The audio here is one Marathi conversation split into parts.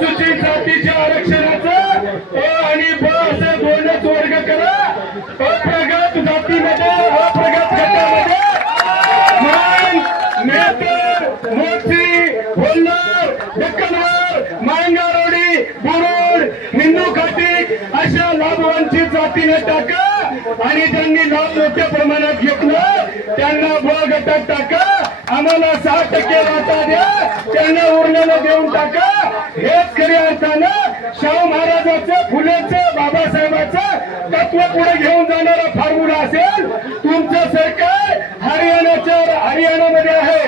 अनुसूचित जातीच्या आरक्षणाचं आणि ब असे दोनच वर्ग करा. अप्रगत जातीमध्ये अप्रगत गटामध्ये मेहतर, मोची, होल्लार, दक्कनवार, मांगारोडी, बुरुड, निंदू खाटीक अशा लाभवंचित जातीने टाका आणि ज्यांनी लाभ मोठ्या प्रमाणात घेतलं त्यांना ब गटात टाका. आम्हाला 6% वाटा द्या, त्यांना उरलेलं देऊन टाका. हेच खऱ्या अर्थानं शाहू महाराजांचं, फुलेचं, बाबासाहेबांचं तत्व पुढे घेऊन जाणारा फॉर्म्युला असेल. तुमचं सरकार हरियाणामध्ये आहे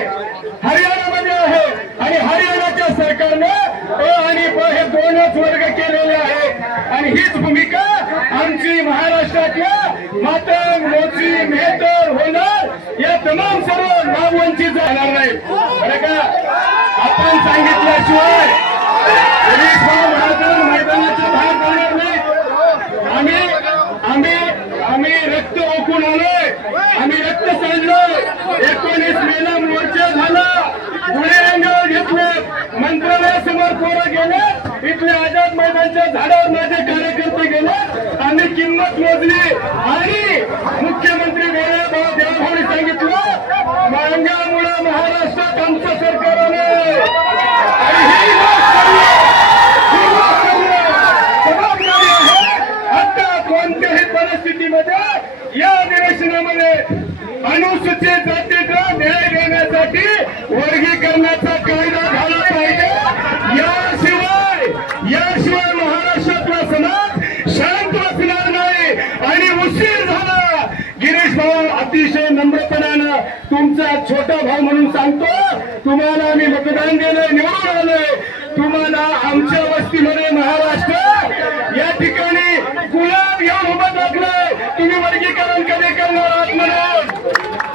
आणि हरियाणाच्या सरकारनं अ आणि ब हे दोनच वर्ग केलेले आहेत आणि हीच भूमिका आमची महाराष्ट्रातल्या मातंग, मोची, मेहतर, होणार या तमाम सर्व लाभवंचित जाणार नाही. बरं का, आपण सांगितल्याशिवाय मैदानाच्या बाहेर जाणार नाही. आम्ही रक्त ओकून आलोय, आम्ही रक्त सांडलोय. 19 मेला मोर्चा झाला, गुळे अंगावर घेतले, मंत्रालयासमोर पोरं गेले, इथले आझाद मैदानच्या झाडावर माझे कार्यकर्ते गेले. आम्ही किंमत मोजली आणि मुख्यमंत्री देवेंद्र सांगितलं महागामुळे महाराष्ट्रात आमचं सरकार आलं आणि ही जबाबदारी आहे. आता कोणत्याही परिस्थितीमध्ये या अधिवेशनामध्ये अनुसूचित जातीचा न्याय देण्यासाठी वर्गीकरणाचा कायदा झाला पाहिजे. याशिवाय महाराष्ट्रातला समाज शांत बसणार नाही आणि उशीर झाला. गिरीश भाऊ, अतिशय नम्रपणानं तुमचा छोटा भाऊ म्हणून सांगतो, तुम्हाला आम्ही मतदान दिलंय, निवडून आलोय. तुम्हाला आमच्या वस्तीमध्ये महाराष्ट्र या ठिकाणी गुलाब घेऊन उभं टाकलंय. तुम्ही वर्गीकरण कधी करणार आहात म्हणून,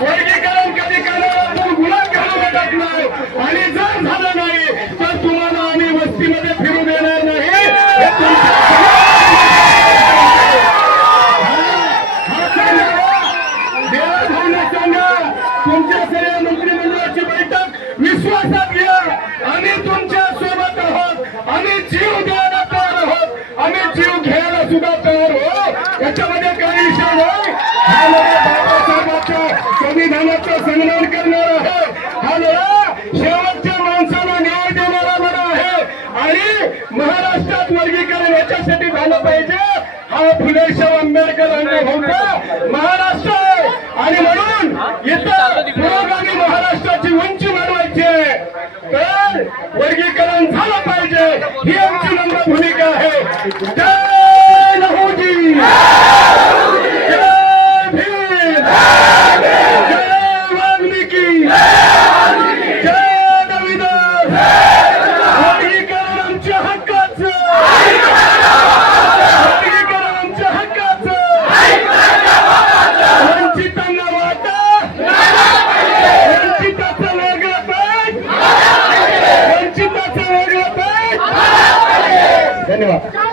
वर्गीकरण कधी करणार आहात म्हणून गुलाब घेऊन उभं टाकलंय आणि जर झालं नाही तर तुम्हाला आम्ही वस्तीमध्ये फिरू देणार नाही. तुमच्या सगळ्या मंत्रिमंडळाची बैठक विश्वासात घ्या. आम्ही तुमच्या सोबत आहोत, आम्ही जीव द्यायला तयार आहोत, आम्ही जीव घ्यायला सुद्धा तयार आहोत. याच्यामध्ये काही विषय नाही. हा लढा बाबासाहेबांच्या संविधानाचं सन्मान करणारा आहे. हा लढा शेवटच्या माणसाला न्याय देणारा लढा आहे आणि महाराष्ट्रात वर्गीकरण याच्यासाठी झालं पाहिजे. हा फुले शाहू आंबेडकरांनी होता महाराष्ट्र आणि म्हणून इथं पुरोगामी महाराष्ट्राची उंची वाढवायची आहे तर वर्गीकरण झालं पाहिजे. ही आमची नम्र भूमिका आहे. जय लहूजी, जय भीम, जय वाल्मिकी, जय रविदास. वर्गीकरण आमच्या हक्काचं, वर्गीकरण आमच्या हक्काचं. वंचितांना वाटा, वंचिताचं वेगळं पेट, वंचिताचं वेगळं पेट. धन्यवाद.